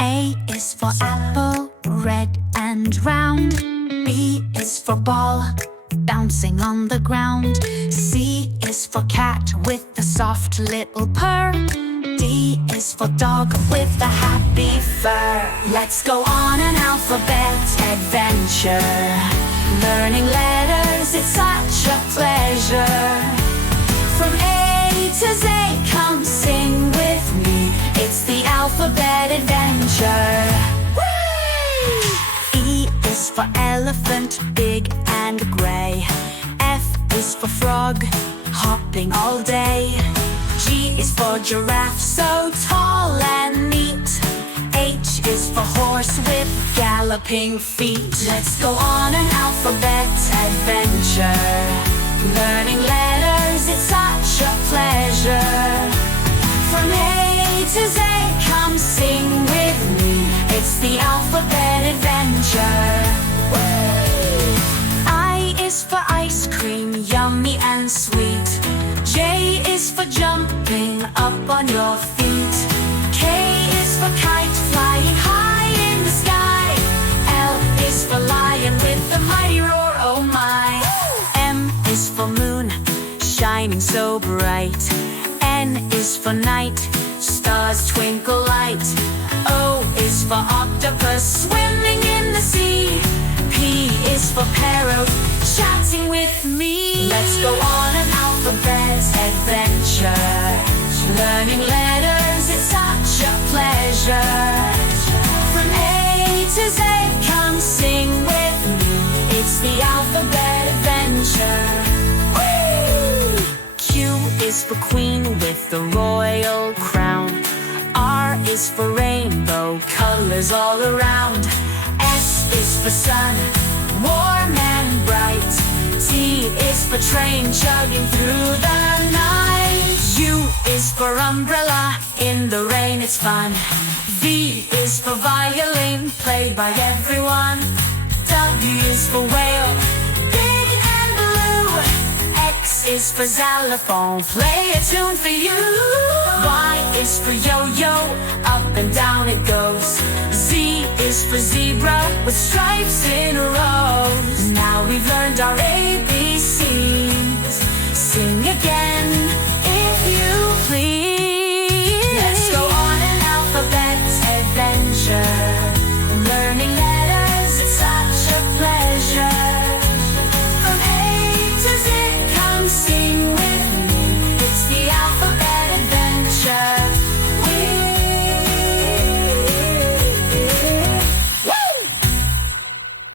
A is for apple, red and round. B is for ball, bouncing on the ground. C is for cat with a soft little purr. D is for dog with a happy fur. Let's go on an alphabet adventure. Learning letters, it's such a pleasure. From A to Z, come sing with me. It's the alphabet adventure. Whee! E is for elephant, big and gray. F is for frog, hopping all day. G is for giraffe, so tall and neat. H is for horse with galloping feet. Let's go on an alphabet adventure. Learning letters, it's such a pleasure. From A to Z, come sing with me. It's the alphabet adventure. Woo! I is for ice cream, yummy and sweet. J is for jumping up on your feet. K is for kite, flying high in the sky. L is for lion with a mighty roar, oh my. M is for moon, shining so bright. N is for night, stars twinkle light. O is for octopus, swimming in the sea. P is for parrot, chatting with me. Let's go on an alphabet adventure. Learning letters, it's such a pleasure. From A to Z, come sing with me. It's the alphabet adventure. Woo! Q is for queen with the royal crown. R is for rainbow, colors all around. S is for sun, warm and bright. T is for train, chugging through the night. U is for umbrella, in the rain it's fun. V is for violin, played by everyone. W is for whale, big and blue. X is for xylophone, play a tune for you. Y is for yo-yo, up and down it goes. Z is for zebra, with stripes in a row. Now we've learned our ABC.